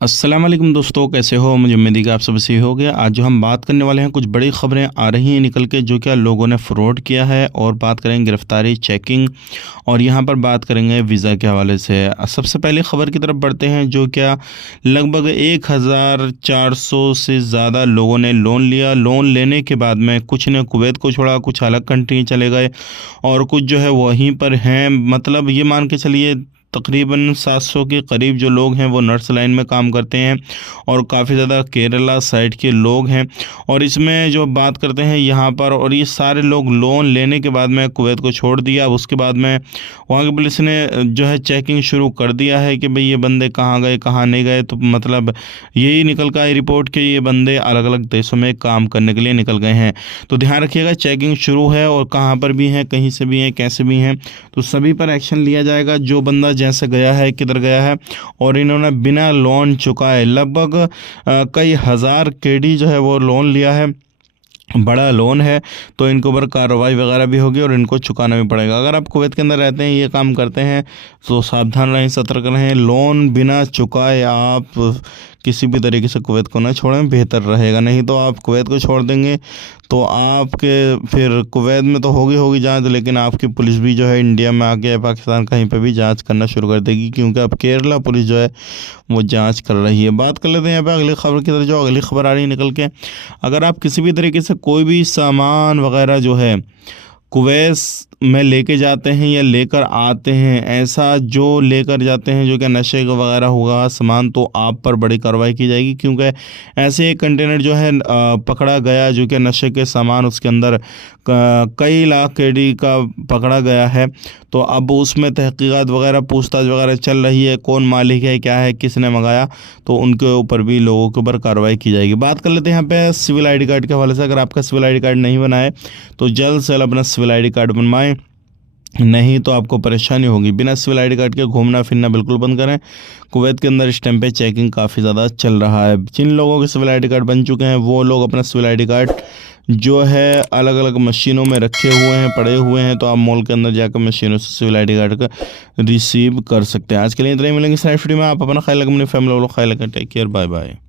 अस्सलाम वालेकुम दोस्तों, कैसे हो? मुझे उम्मीद है कि आप सब सही हो गया। आज जो हम बात करने वाले हैं, कुछ बड़ी खबरें आ रही हैं निकल के, जो क्या लोगों ने फ्रॉड किया है, और बात करेंगे गिरफ्तारी, चेकिंग, और यहाँ पर बात करेंगे वीज़ा के हवाले से। सबसे पहले खबर की तरफ बढ़ते हैं, जो क्या लगभग 1400 से ज़्यादा लोगों ने लोन लिया। लोन लेने के बाद में कुछ ने कुवैत को छोड़ा, कुछ अलग कंट्री चले गए, और कुछ जो है वहीं पर हैं। मतलब ये मान के चलिए तकरीबन 700 के करीब जो लोग हैं वो नर्स लाइन में काम करते हैं, और काफ़ी ज़्यादा केरला साइड के लोग हैं। और इसमें जो बात करते हैं यहाँ पर, और ये सारे लोग लोन लेने के बाद में कुवैत को छोड़ दिया। उसके बाद में वहाँ की पुलिस ने जो है चेकिंग शुरू कर दिया है कि भाई ये बंदे कहाँ गए कहाँ नहीं गए। तो मतलब यही निकल का रिपोर्ट कि ये बंदे अलग अलग देशों में काम करने के लिए निकल गए हैं। तो ध्यान रखिएगा, चेकिंग शुरू है, और कहाँ पर भी हैं, कहीं से भी हैं, कैसे भी हैं, तो सभी पर एक्शन लिया जाएगा। जो बंदा जैसे गया है, किधर गया है, और इन्होंने बिना लोन चुकाए लगभग कई हज़ार केडी जो है वो लोन लिया है, बड़ा लोन है, तो इनके ऊपर कार्रवाई वगैरह भी होगी और इनको चुकाना भी पड़ेगा। अगर आप कुवैत के अंदर रहते हैं, ये काम करते हैं, तो सावधान रहें, सतर्क रहें। लोन बिना चुकाए आप किसी भी तरीके से कुवैत को ना छोड़ें, बेहतर रहेगा। नहीं तो आप कुवैत को छोड़ देंगे तो आपके फिर कुवैत में तो होगी जांच, लेकिन आपकी पुलिस भी जो है इंडिया में आके पाकिस्तान कहीं पे भी जांच करना शुरू कर देगी, क्योंकि अब केरला पुलिस जो है वो जांच कर रही है। बात कर लेते हैं यहाँ पे अगली खबर की तरफ। जो अगली खबर आ रही है निकल के, अगर आप किसी भी तरीके से कोई भी सामान वगैरह जो है कुवैत में लेके जाते हैं या लेकर आते हैं, ऐसा जो लेकर जाते हैं जो कि नशे का वगैरह होगा सामान, तो आप पर बड़ी कार्रवाई की जाएगी। क्योंकि ऐसे एक कंटेनर जो है पकड़ा गया, जो कि नशे के सामान उसके अंदर कई लाख केडी का पकड़ा गया है। तो अब उसमें तहकीकात वगैरह, पूछताछ वगैरह चल रही है, कौन मालिक है, क्या है, किसने मंगाया, तो उनके ऊपर भी लोगों के ऊपर कार्रवाई की जाएगी। बात कर लेते हैं यहाँ पे सिविल आईडी कार्ड के हवाले से। अगर आपका सिविल आईडी कार्ड नहीं बना है तो जल्द से जल्द अपना सिविल आईडी कार्ड बनवाएं, नहीं तो आपको परेशानी होगी। बिना सिविल आईडी कार्ड के घूमना फिरना बिल्कुल बंद करें। कुवैत के अंदर इस टाइम पे चेकिंग काफ़ी ज़्यादा चल रहा है। जिन लोगों के सिविल आईडी कार्ड बन चुके हैं, वो लोग अपना सिविल आईडी कार्ड जो है अलग अलग मशीनों में रखे हुए हैं, पड़े हुए हैं, तो आप मॉल के अंदर जाकर मशीनों से सिविल आईडी कार्ड का रिसीव कर सकते हैं। आज के लिए इतना ही, मिलेंगे इस नेक्स्ट वीडियो में। आप अपना ख्याल रखें, अपनी फैमिली वालों का ख्याल रखें। Take care, bye bye.